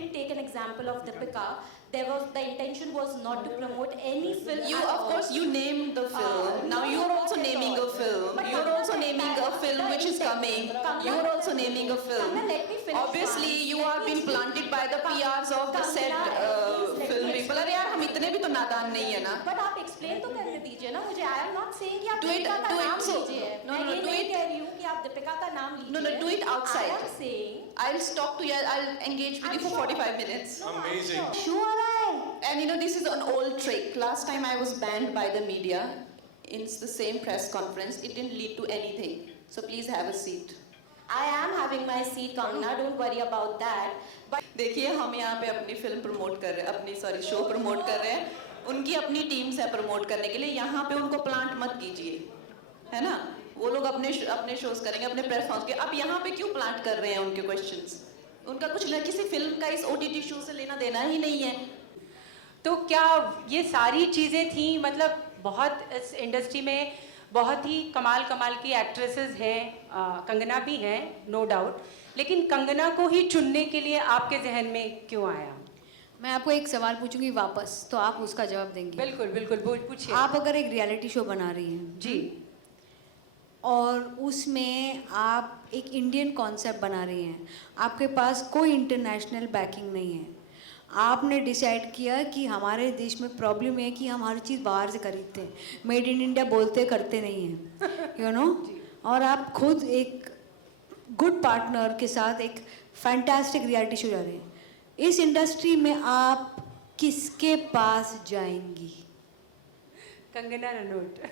did take an example of Deepika. The intention was not to promote any film. You, of course, you named the film. Now you are also naming a film. You are also naming a film which is coming. You are also naming a film. Let me finish. Obviously, you are being planted by the PRs of the said film people. अरे यार हम इतने भी तो नादान नहीं है ना. But आप explain तो करने दीजिए ना मुझे. I am not saying कि आप Do it, दीपिका का do it. नाम So, लीजिए. no, मैं no, ये do नहीं it. कह रही हूँ कि आप दीपिका का नाम लीजिए. No, no, do it outside. I am saying. I'll talk to you. I'll engage with you for 45 minutes. Amazing. Sure है. And you know, this is an old trick. Last time I was banned by the media in the same press conference. It didn't lead to anything. So please have a seat. I am having my seat, Kangana. Don't worry about that. But देखिए हम यहाँ पे अपनी film promote कर रहे हैं, अपनी sorry show promote कर रहे हैं. उनकी अपनी टीम से प्रमोट करने के लिए यहाँ पे उनको प्लांट मत कीजिए, है ना? वो लोग अपने शोज करेंगे, अपने प्रेस कॉन्फ्रेंस के. आप यहाँ पे क्यों प्लांट कर रहे हैं उनके क्वेश्चंस? उनका कुछ किसी फिल्म का इस OTT शो से लेना देना ही नहीं है. तो क्या ये सारी चीज़ें थी, मतलब बहुत इस इंडस्ट्री में बहुत ही कमाल कमाल की एक्ट्रेसेस हैं, कंगना भी हैं नो डाउट, लेकिन कंगना को ही चुनने के लिए आपके जहन में क्यों आया? मैं आपको एक सवाल पूछूंगी वापस, तो आप उसका जवाब देंगे. बिल्कुल बिल्कुल पूछिए. आप अगर एक रियलिटी शो बना रही हैं जी, और उसमें आप एक इंडियन कॉन्सेप्ट बना रही हैं, आपके पास कोई इंटरनेशनल बैकिंग नहीं है, आपने डिसाइड किया कि हमारे देश में प्रॉब्लम है कि हम हर चीज़ बाहर से खरीदते हैं, मेड इन इंडिया बोलते करते नहीं हैं, यू नो, और आप खुद एक गुड पार्टनर के साथ एक फैंटास्टिक रियलिटी शो जा रहे हैं. इस इंडस्ट्री में आप किसके पास जाएंगी? कंगना रनौत.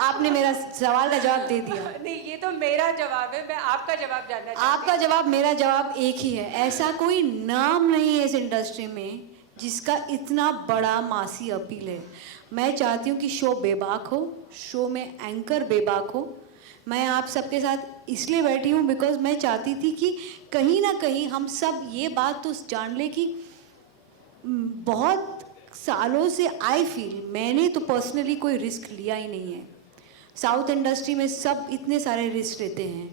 आपने मेरा सवाल का जवाब दे दिया. नहीं, ये तो मेरा जवाब है, मैं आपका जवाब जानना चाहती हूँ. आपका जवाब मेरा जवाब एक ही है. ऐसा कोई नाम नहीं है इस इंडस्ट्री में जिसका इतना बड़ा मासी अपील है. मैं चाहती हूँ कि शो बेबाक हो, शो में एंकर बेबाक हो. मैं आप सबके साथ इसलिए बैठी हूँ बिकॉज मैं चाहती थी कि कहीं ना कहीं हम सब ये बात तो जान लें कि बहुत सालों से आई फील, मैंने तो पर्सनली कोई रिस्क लिया ही नहीं है. साउथ इंडस्ट्री में सब इतने सारे रिस्क लेते हैं,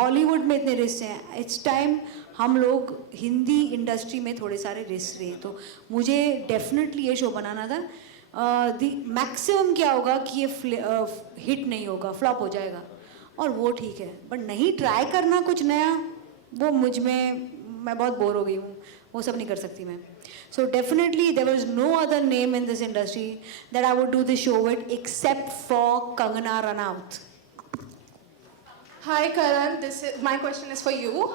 हॉलीवुड में इतने रिस्क हैं. इट्स टाइम हम लोग हिंदी इंडस्ट्री में थोड़े सारे रिस्क लें. तो मुझे डेफिनेटली ये शो बनाना था. दी मैक्सिमम क्या होगा कि ये हिट नहीं होगा, फ्लॉप हो जाएगा, और वो ठीक है. बट नहीं ट्राई करना कुछ नया, वो मुझ में, मैं बहुत बोर हो गई हूँ, वो सब नहीं कर सकती मैं. So definitely there was no other name in this industry that I would do the show with except for Kangana Ranaut. Hi Karan, my question is for you.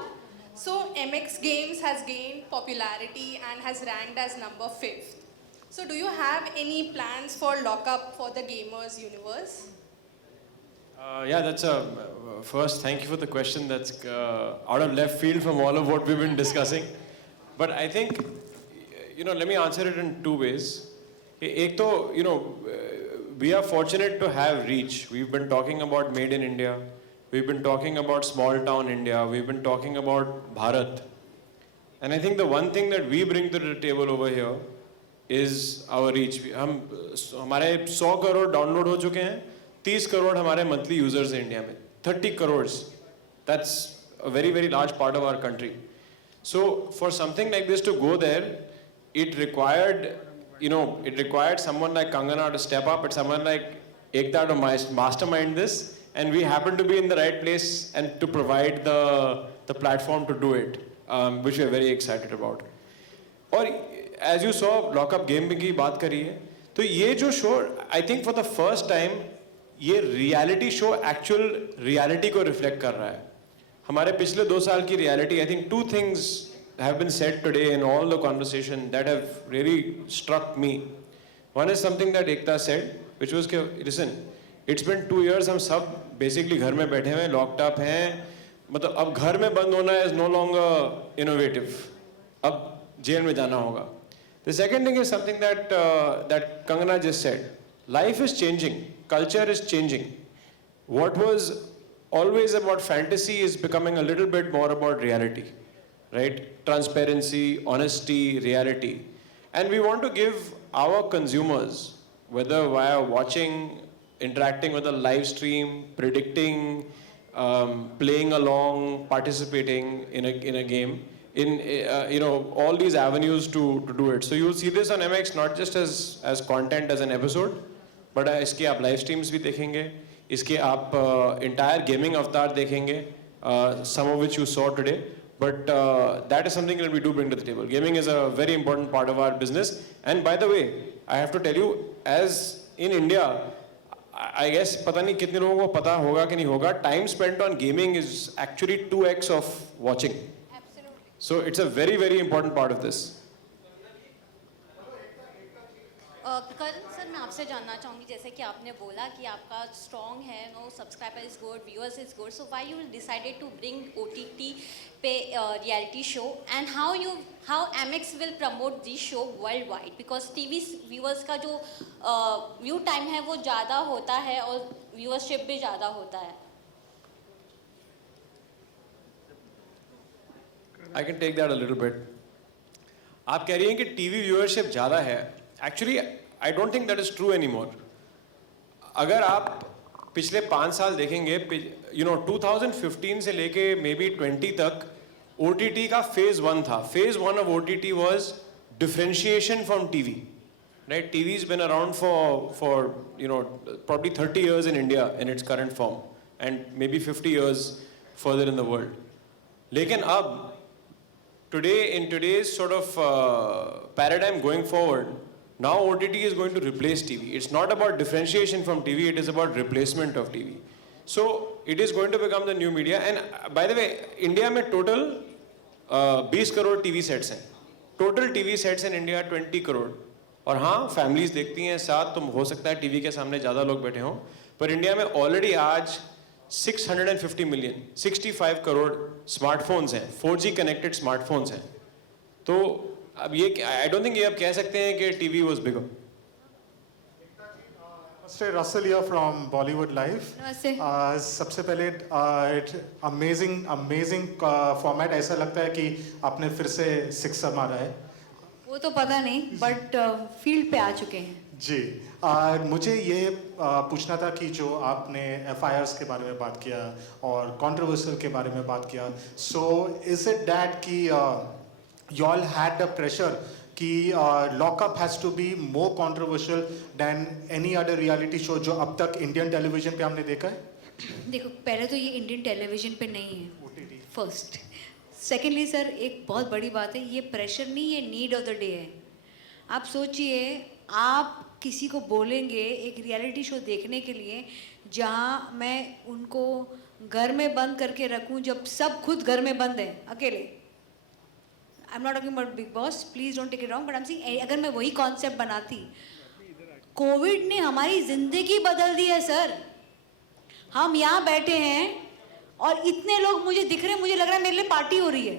So MX Games has gained popularity and has ranked as number 5th. So do you have any plans for lockup for the gamers universe? Yeah, that's a first. Thank you for the question. That's out of left field from all of what we've been discussing. But I think, you know, let me answer it in two ways. Ek to, you know, we are fortunate to have reach. We've been talking about Made in India. We've been talking about small town India. We've been talking about Bharat. And I think the one thing that we bring to the table over here is our reach. हम हमारे 100 crore download हो चुके हैं, 30 करोड़ हमारे monthly users हैं India में, 30 crore. That's a very, very large part of our country. So for something like this to go there, it required, you know, it required someone like Kangana to step up, and someone like Ekta to mastermind this, and we happen to be in the right place and to provide the platform to do it, which we are very excited about. और as you saw, lockup game की बात करी है, तो ये जो show, I think for the first time ये reality show actual reality को रिफ्लेक्ट कर रहा है. हमारे पिछले 2 साल की reality, I think 2 things have been said today in all the conversation that have really struck me. One is something that Ekta said, which was, listen, it's been 2 years, हम सब basically घर में बैठे हैं, locked up हैं, मतलब अब घर में बंद होना is no longer innovative, अब जेल में जाना होगा. The second thing is something that Kangana just said. Life is changing, culture is changing. What was always about fantasy is becoming a little bit more about reality, right? Transparency, honesty, reality. And we want to give our consumers, whether via watching, interacting with a live stream, predicting, playing along, participating in a game, in all these avenues to do it. So you'll see this on MX not just as content as an episode, but इसके आप live streams भी देखेंगे, इसके आप entire gaming avatar देखेंगे, some of which you saw today. But that is something that we do bring to the table. Gaming is a very important part of our business. And by the way, I have to tell you, as in India, I guess पता नहीं कितने लोगों को पता होगा कि नहीं होगा, time spent on gaming is actually 2x of watching. Absolutely. So it's a very, very important part of this. Karan sir, मैं आपसे जानना चाहूँगी, जैसे कि आपने बोला कि आपका स्ट्रॉन्ग है, no subscriber is good, viewers is good, so why you decided to bring OTT पे reality show, and how MX will promote this show world wide, because TV viewers का जो व्यू टाइम है वो ज़्यादा होता है और व्यूअरशिप भी ज़्यादा होता है. I can take that a little bit. आप कह रही हैं कि TV viewership ज़्यादा है. Actually, I don't think that is true anymore. अगर आप पिछले 5 साल देखेंगे, 2015 से लेके maybe 20 तक OTT का phase 1 था. Phase 1 of OTT was differentiation from TV. Right? TV's been around for probably 30 years in India in its current form, and maybe 50 years further in the world. लेकिन अब today, in today's sort of paradigm going forward, now OTT is going to replace TV. It's not about differentiation from TV, it is about replacement of TV. So it is going to become the new media. And by the way, India में total 20 crore TV sets हैं. Total TV sets in India 20 crore. और हाँ, families देखती हैं साथ, तो हो सकता है TV के सामने ज़्यादा लोग बैठे हों, पर इंडिया में already आज 650 million, 65 करोड़ स्मार्टफोन्स हैं, 4G कनेक्टेड स्मार्टफोन्स हैं. तो अब ये, आई डोंट थिंक ये आप कह सकते हैं कि TV was bigger. Namaste, Russell here from Bollywood Live. नमस्ते. सबसे पहले अमेजिंग फॉर्मेट, ऐसा लगता है कि आपने फिर से सिक्सर मारा है. वो तो पता नहीं, बट फील्ड पे आ चुके हैं. जी, मुझे ये पूछना था कि जो आपने FIRs के बारे में बात किया और कंट्रोवर्शियल के बारे में बात किया, सो इज इट दैट कि you all had the pressure कि lockup has to be more controversial than any other reality show जो अब तक इंडियन टेलीविजन पे हमने देखा है? देखो, पहले तो ये इंडियन टेलीविजन पे नहीं है, फर्स्ट. सेकेंडली सर, एक बहुत बड़ी बात है, ये प्रेशर नहीं, ये नीड ऑफ द डे है. आप सोचिए, आप किसी को बोलेंगे एक रियलिटी शो देखने के लिए जहाँ मैं उनको घर में बंद करके रखूँ, जब सब खुद घर में बंद हैं अकेले. I am not talking about Bigg Boss, please don't take it wrong, but I am saying अगर मैं वही कॉन्सेप्ट बनाती, कोविड ने हमारी जिंदगी बदल दी है सर. हम यहाँ बैठे हैं और इतने लोग मुझे दिख रहे हैं, मुझे लग रहा है मेरे लिए पार्टी हो रही है.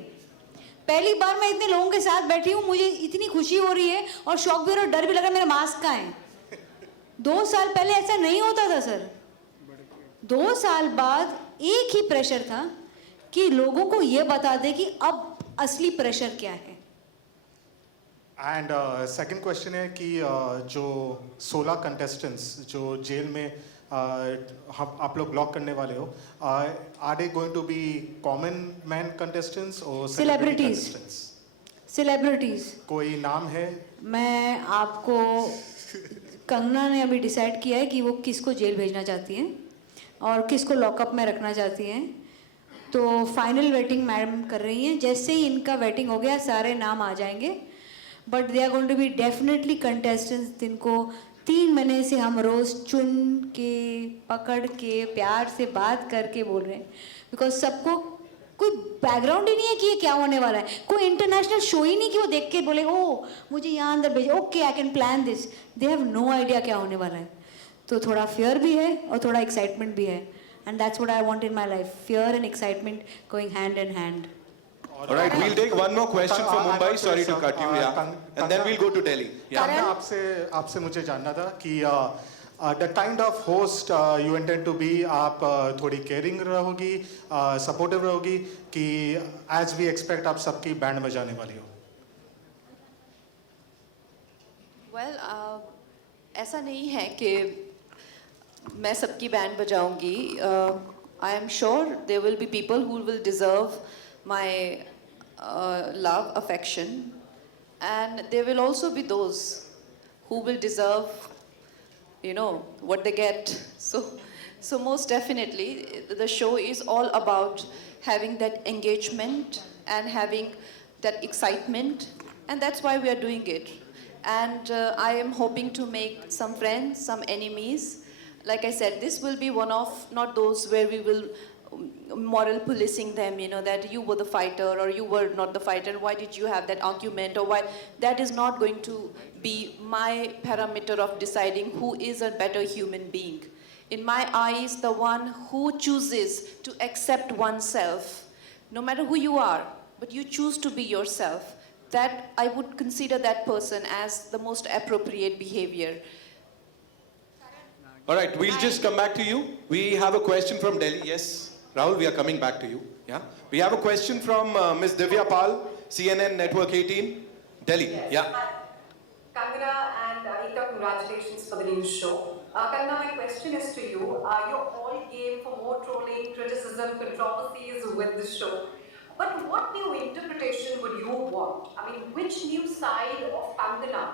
पहली बार मैं इतने लोगों के साथ बैठी हूँ, मुझे इतनी खुशी हो रही है और शौक भी हो रहा है, डर भी लग रहा है मेरा मास्क कहाँ है. 2 साल पहले ऐसा नहीं होता था सर. 2 साल बाद एक ही प्रेशर था कि लोगों को ये बता दे कि अब असली प्रेशर क्या है. एंड सेकंड क्वेश्चन है कि जो 16 कंटेस्टेंट्स जो जेल में आप लोग लॉक करने वाले हो, are they going to be common man contestants और सेलिब्रिटीज? कोई नाम है? मैं आपको, कंगना ने अभी डिसाइड किया है कि वो किसको जेल भेजना चाहती हैं और किसको लॉकअप में रखना चाहती हैं. तो फाइनल वेटिंग मैडम कर रही हैं. जैसे ही इनका वेटिंग हो गया सारे नाम आ जाएंगे. But they are going to be definitely contestants जिनको 3 महीने से हम रोज़ चुन के, पकड़ के, प्यार से बात करके बोल रहे हैं. बिकॉज सबको कोई बैकग्राउंड ही नहीं है कि ये क्या होने वाला है. कोई इंटरनेशनल शो ही नहीं कि वो देख के बोले ओ मुझे यहाँ अंदर भेजो, okay I can plan this. They have no idea क्या होने वाला है. तो थोड़ा फियर भी है और थोड़ा एक्साइटमेंट भी है. And that's what I want in my life. Fear and excitement going hand in hand. All right, we'll take one more question from Mumbai. Sorry to cut you, yeah. And then we'll go to Delhi. Yeah. आपसे मुझे जानना था कि the kind of host you intend to be, आप थोड़ी caring रहोगी, supportive रहोगी कि as we expect आप सबकी बैंड बजाने वाली हो? Well, ऐसा नहीं है कि मैं सबकी बैंड बजाऊंगी. I am sure there will be people who will deserve my love, affection, and there will also be those who will deserve, what they get. So most definitely, the show is all about having that engagement and having that excitement, and that's why we are doing it. And I am hoping to make some friends, some enemies. Like I said, this will be one of, not those where we will moral policing them, that you were the fighter or you were not the fighter, why did you have that argument, or why. That is not going to be my parameter of deciding who is a better human being. In my eyes, the one who chooses to accept oneself, no matter who you are, but you choose to be yourself, that I would consider that person as the most appropriate behavior. All right, we'll just come back to you. We have a question from Delhi. Yes, Rahul, we are coming back to you. Yeah, we have a question from Ms. Divya Pal, CNN Network 18, Delhi. Yes. Yeah. Kangana and Ekta, congratulations for the new show. Kangana, my question is to you. You're all game for more trolling, criticism, controversies with the show. But what new interpretation would you want? I mean, which new side of Kangana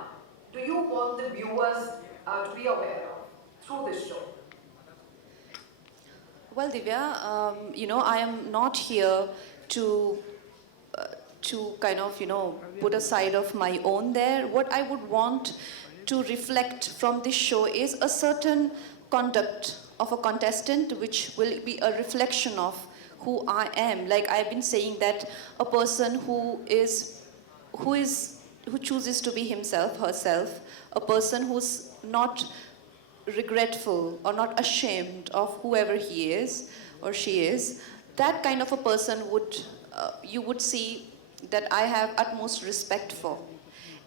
do you want the viewers to be aware of through this show? Well, Divya, I am not here to kind of, put a side of my own there. What I would want to reflect from this show is a certain conduct of a contestant, which will be a reflection of who I am. Like I've been saying, that a person who chooses to be himself, herself, a person who's not regretful or not ashamed of whoever he is or she is, that kind of a person you would see that I have utmost respect for.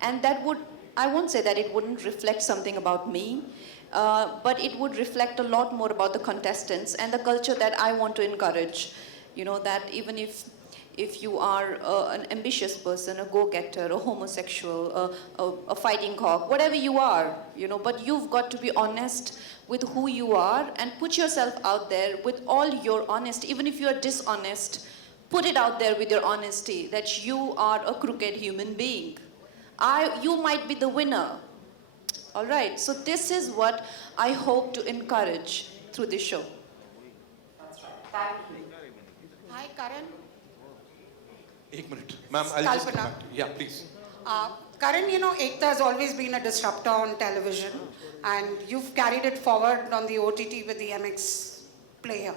And I won't say that it wouldn't reflect something about me, but it would reflect a lot more about the contestants and the culture that I want to encourage. That even if you are an ambitious person, a go-getter, a homosexual, a fighting cock, whatever you are, but you've got to be honest with who you are and put yourself out there with all your honesty. Even if you are dishonest, put it out there with your honesty that you are a crooked human being. You might be the winner. All right, so this is what I hope to encourage through this show. That's right. Thank you. Hi, Karan. 1 minute. Ma'am, I'll just come Kalpana. back to you. Yeah, please. Karan, Ekta has always been a disruptor on television, and you've carried it forward on the OTT with the MX player.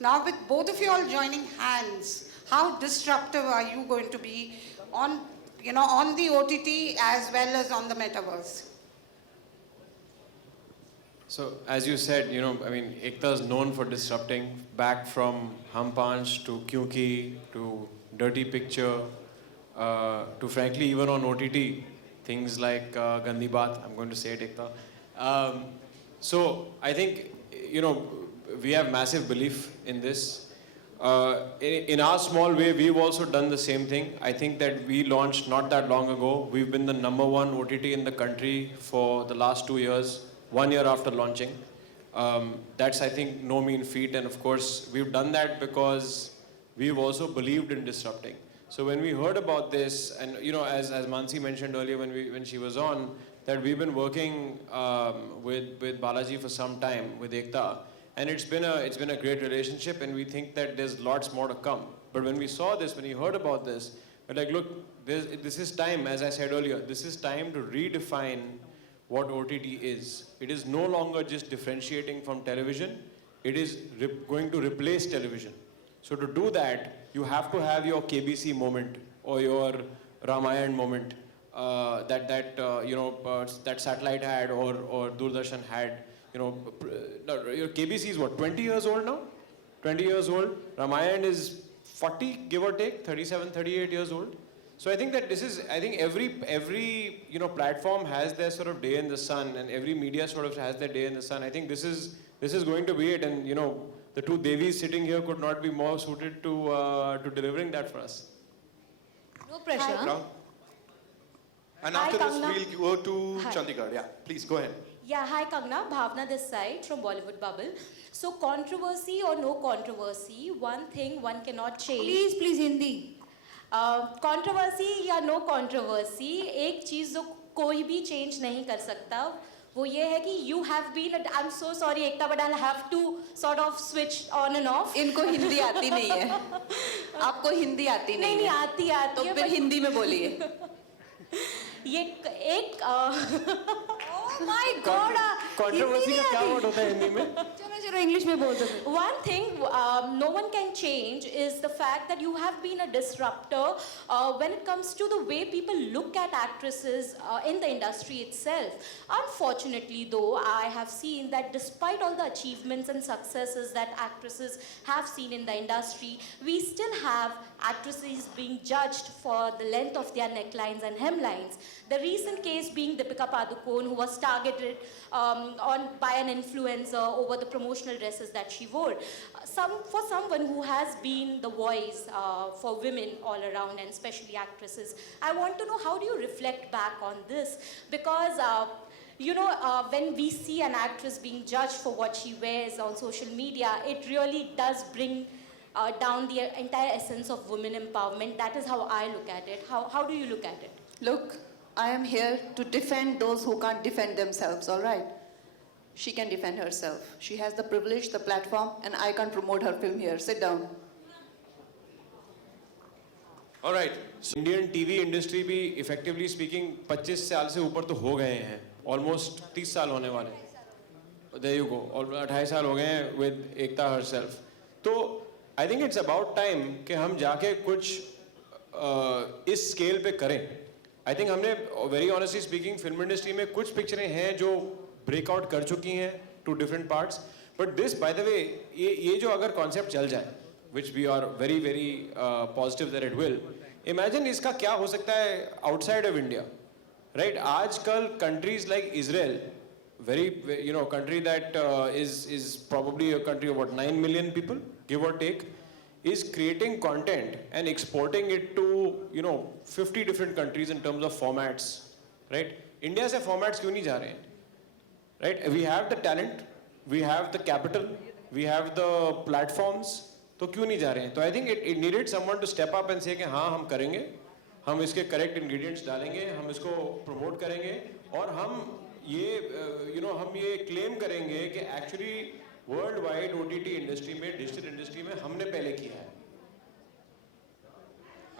Now, with both of you all joining hands, how disruptive are you going to be on the OTT as well as on the metaverse? So, as you said, Ekta is known for disrupting, back from Hum Panch to Kyunki to Dirty Picture to frankly even on OTT, things like Gandhi Baat, I'm going to say it, Ekta. So, I think, we have massive belief in this. In our small way, we've also done the same thing. I think that we launched not that long ago. We've been the #1 OTT in the country for the last 2 years. 1 year after launching. That's, I think, no mean feat. And of course, we've done that because we've also believed in disrupting. So when we heard about this, and as Mansi mentioned earlier when she was on, that we've been working with Balaji for some time, with Ekta. And it's been a great relationship, and we think that there's lots more to come. But when we saw this, when we heard about this, we're like, look, this is time, as I said earlier, this is time to redefine what OTT is. It is no longer just differentiating from television. It is going to replace television. So to do that, you have to have your KBC moment or your Ramayan moment that satellite had or Doordarshan had. Your KBC is what, 20 years old now? 20 years old. Ramayan is 40, give or take, 37, 38 years old. So I think that every platform has their sort of day in the sun, and every media sort of has their day in the sun. I think this is going to be it, and the two Devis sitting here could not be more suited to delivering that for us. No pressure. Rahul? And after this, we'll go to Chandigarh. Yeah, please go ahead. Yeah, hi Kangana, Bhavna this side from Bollywood Bubble. So controversy or no controversy, one thing one cannot change. Please, Hindi. Controversy या no controversy, एक चीज़ जो कोई भी change नहीं कर सकता वो ये है कि you have been, I am so sorry Ekta but I have to sort of switch on and off. इनको हिंदी आती नहीं है, आपको हिंदी आती नहीं नहीं है, आती तो है फिर but हिंदी में बोलिए। ये एक ओह माय गॉड, कंट्रोवर्सी का क्या वर्ड होता है हिंदी में? चलो चलो इंग्लिश में बोल दो फिर। one thing no one can change is the fact that you have been a disruptor when it comes to the way people look at actresses in the industry itself. Unfortunately though, I have seen that despite all the achievements and successes that actresses have seen in the industry, we still have actresses being judged for the length of their necklines and hemlines. The recent case being Deepika Padukone, who was targeted by an influencer over the promotional dresses that she wore. For someone who has been the voice for women all around and especially actresses, I want to know how do you reflect back on this? Because when we see an actress being judged for what she wears on social media, it really does bring down the entire essence of women empowerment. That is how I look at it. How do you look at it? Look, I am here to defend those who can't defend themselves, all right? She can defend herself. She has the privilege, the platform, and I can't promote her film here. Sit down. All right. Indian TV industry भी effectively speaking 25 साल से ऊपर तो हो गए हैं, almost 30 साल होने वाले, देयर यू गो, 28 साल हो गए हैं विद एकता हरसेल्फ. तो I think it's about time कि हम जाके कुछ इस स्केल पे करें. आई थिंक हमने very honestly speaking film industry में कुछ पिक्चरें हैं जो ब्रेकआउट कर चुकी हैं to different parts, but this by the way ये जो अगर कॉन्सेप्ट चल जाए, which we are very very positive that it will, imagine इसका क्या हो सकता है outside of India, right? आजकल countries like Israel, very country that is probably a country of what 9 million people give or take, is creating content and exporting it to 50 different countries in terms of formats, right? India से formats क्यों नहीं जा रहे हैं, right? We have the talent, we have the capital, we have the platforms, तो क्यों नहीं जा रहे हैं? तो I think it needed someone to step up and say कि हाँ हम करेंगे, हम इसके करेक्ट इंग्रेडिएंट्स डालेंगे, हम इसको प्रमोट करेंगे और हम ये क्लेम करेंगे कि actually world wide OTT industry में, डिजिटल इंडस्ट्री में हमने पहले किया है.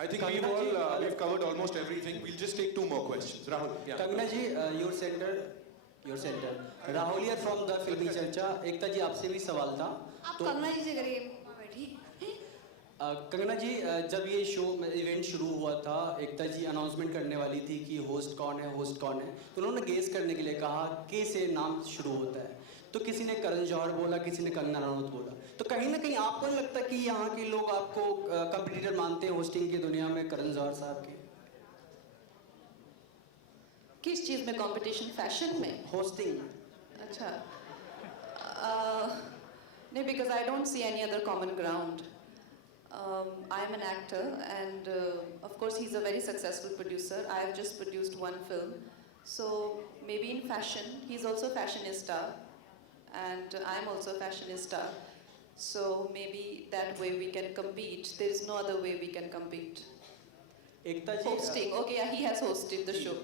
I think we've covered almost everything. We'll just take 2 more questions. Rahul, yeah. Kangana ji, your center. Rahul here from the Filmy Charcha. एकता जी आपसे भी सवाल था. आप कंगना जी से करिए, बैठिए. कंगना जी, जब ये शो इवेंट शुरू हुआ था, एकता जी अनाउंसमेंट करने वाली थी कि होस्ट कौन है, तो उन्होंने गेस करने के लिए कहा के से नाम शुरू होता है. तो किसी ने करण जौहर बोला, किसी ने कंगना रनौत बोला. तो कहीं ना कहीं आपको नहीं लगता कि यहाँ के लोग आपको कंपटीटर मानते हैं होस्टिंग की दुनिया में करण जौहर साहब के? किस चीज़ में कंपटीशन? फैशन में? होस्टिंग. अच्छा. No, because I don't see any other common ground. I am an actor, and of course he's a very successful producer. I have just produced one film, so maybe in fashion, he's also a fashionista, and I'm also a fashionista. So maybe that way we can compete. There is no other way we can compete. Ekta ji, Hosting, okay, yeah, he has hosted the show.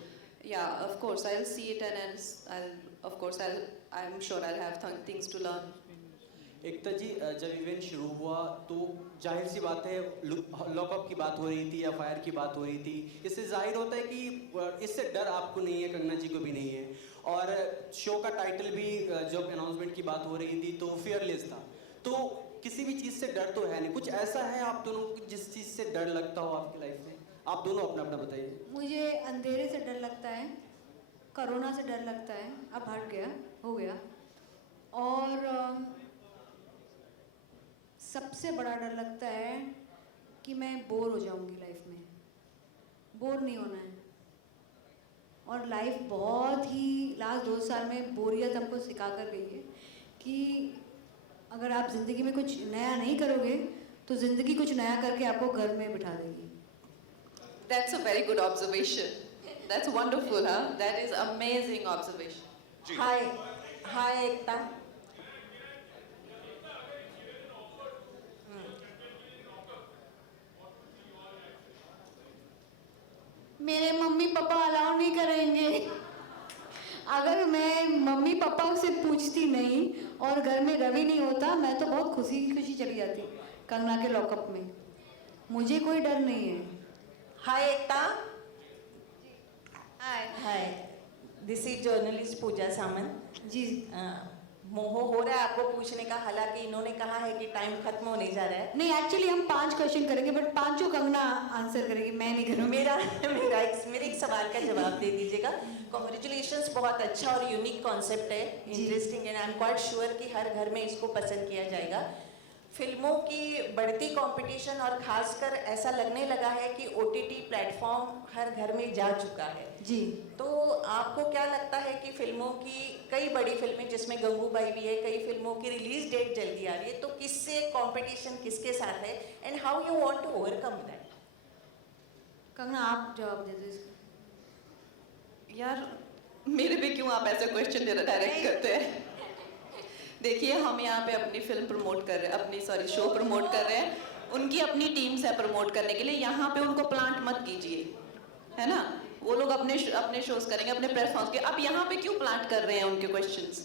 Yeah, of course, I'll see it, and I'm sure I'll have things to learn. एकता जी, जब event शुरू हुआ तो जाहिर सी बात है lockup की बात हो रही थी, एफआईआर की बात हो रही थी. इससे जाहिर होता है कि इससे डर आपको नहीं है, कंगना जी को भी नहीं है. और शो का टाइटल भी जब अनाउंसमेंट की बात हो रही थी तो फियरलेस था. तो किसी भी चीज़ से डर तो है नहीं. कुछ ऐसा है आप दोनों को जिस चीज़ से डर लगता हो आपकी लाइफ में? आप दोनों अपना अपना बताइए. मुझे अंधेरे से डर लगता है, कोरोना से डर लगता है, अब हट गया, हो गया. और सबसे बड़ा डर लगता है कि मैं बोर हो जाऊंगी लाइफ में. बोर नहीं होना है. और लाइफ बहुत ही लास्ट 2 साल में बोरियत हमको सिखा कर गई है कि अगर आप ज़िंदगी में कुछ नया नहीं करोगे तो ज़िंदगी कुछ नया करके आपको घर में बिठा देगी. That's a very good observation. That's wonderful, huh? That is amazing observation. Hi एकता. मेरे मम्मी पापा अलाउ नहीं करेंगे। अगर मैं मम्मी पापा से पूछती नहीं और घर में रवि नहीं होता, मैं तो बहुत खुशी खुशी चली जाती कंगना के लॉकअप में। मुझे कोई डर नहीं है। हाय एकता। हाय, दिस इज जर्नलिस्ट पूजा सामंत जी। मोह हो रहा है आपको पूछने का, हालांकि इन्होंने कहा है कि टाइम खत्म होने जा रहा है। नहीं, एक्चुअली हम 5 क्वेश्चन करेंगे, बट पांचों कंगना आंसर करेगी, मैं नहीं करूँगी। मेरे एक सवाल का जवाब दे दीजिएगा। कॉन्ग्रेचुलेशंस, बहुत अच्छा और यूनिक कॉन्सेप्ट है, interesting, and I am quite sure कि हर घर में इसको पसंद किया जाएगा। फिल्मों की बढ़ती कंपटीशन और खासकर ऐसा लगने लगा है कि ओटीटी प्लेटफॉर्म हर घर में जा चुका है जी। तो आपको क्या लगता है कि फिल्मों की कई बड़ी फिल्में जिसमें गंगूबाई भी है, कई फिल्मों की रिलीज डेट जल्दी आ रही है, तो किससे कंपटीशन किसके साथ है and how you want to overcome that? Kangana आप जवाब दे दो इसका। यार मेरे पे क्यों आप ऐसे क्वेश्चन डायरेक्ट करते हैं? देखिए, हम यहाँ पे अपनी फिल्म प्रमोट कर रहे हैं, अपनी शो प्रमोट कर रहे हैं। उनकी अपनी टीम्स है प्रमोट करने के लिए, यहाँ पे उनको प्लांट मत कीजिए, है ना? वो लोग अपने शोज करेंगे, अपने प्लेटफॉर्म्स के। अब यहाँ पे क्यों प्लांट कर रहे हैं उनके क्वेश्चंस?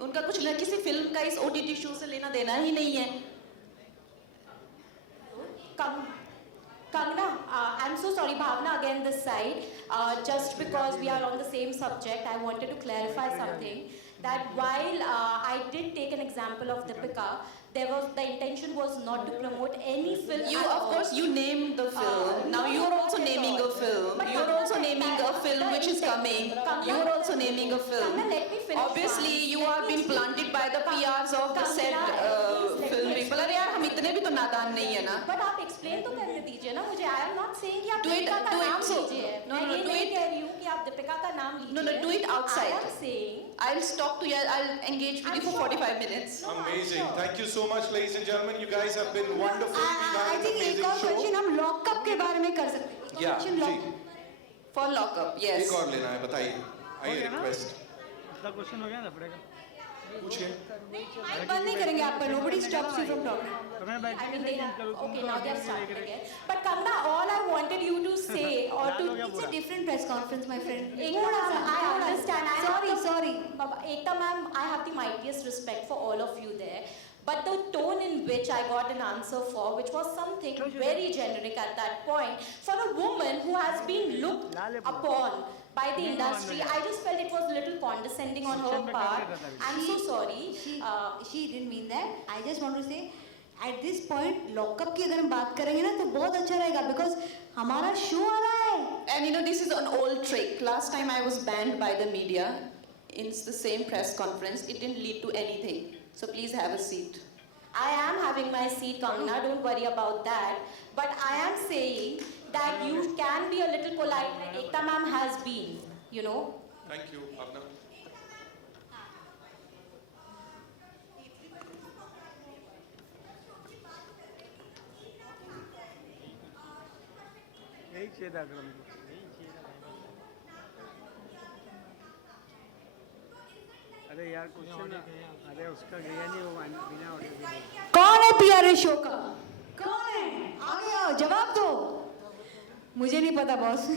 उनका कुछ ना किसी फिल्म का इस ओटीटी शो से लेना देना ही नहीं है। Kangna, I'm so sorry, Bhavna again this side. Just because we are on the same subject, I wanted to clarify something. That while I did take an example of Deepika, the intention was not to promote any film. You, of course, you named the film. Now you are also naming a film. You are also naming a film which is coming. You are also naming a film. Let me finish. Obviously, you are being planted by the PRs of the said film people. अरे यार, हम इतने भी तो नादान नहीं है ना। But आप explain तो करने दीजिए ना मुझे. I am not saying कि आप Do it, दीपिका का do it. नाम So, लीजिए. no, मैं no, ये do नहीं it. कह रही हूँ कि आप दीपिका का नाम लीजिए. No, do it outside. I am saying. I'll talk to you. I'll engage with you for 45 minutes. Amazing. Thank you so much, ladies and gentlemen. You guys have been wonderful. We've I had an think एक amazing और show. Question हम lockup के बारे में कर सकते हैं। Yeah, Question ji. lock- For lockup, yes. एक और लेना है, बताइए. आइए रिक्वेस्ट. क्वेश्चन हो गया ना पड़ेगा। पूछिए. माइक बंद नहीं करेंगे आपका. Nobody stops you from talking. I mean, they have, okay, now they have started again. But Kangna, all I wanted you to say or to... It's a different press conference, my friend. Ekta ma'am, I understand. Sorry. Baba, Ekta ma'am, I have the mightiest respect for all of you there. But the tone in which I got an answer for, which was something very generic at that point, for a woman who has been looked upon by the industry, I just felt it was a little condescending on her part. I'm so sorry. She didn't mean that. I just want to say, at this point, lockup की अगर हम बात करेंगे ना तो बहुत अच्छा रहेगा because हमारा show आ रहा है. And you know, this is an old trick. Last time I was banned by the media in the same press conference. It didn't lead to anything. So please have a seat. I am having my seat, Kangna, don't worry about that. But I am saying that you can be a little polite like Ekta ma'am has been, you know. Thank you, Bhavna. यही चाहिए था अगर हमको। अरे यार question, अरे उसका गया नहीं, वो बिना ऑडियो के। कौन है पीआर शो का? कौन है? आगे आओ, जवाब दो. मुझे नहीं पता बॉस.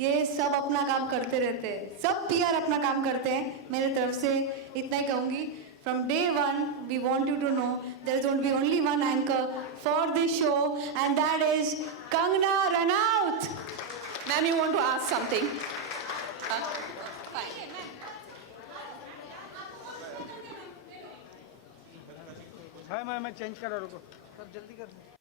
ये सब अपना काम करते रहते हैं. सब पीआर अपना काम करते हैं. मेरे तरफ से इतना ही कहूंगी. From day one, we want you to know there is going to be only one anchor for this show, and that is Kangna Ranaut. Ma'am, you want to ask something? मैं चेंज करा, रुको सब जल्दी कर.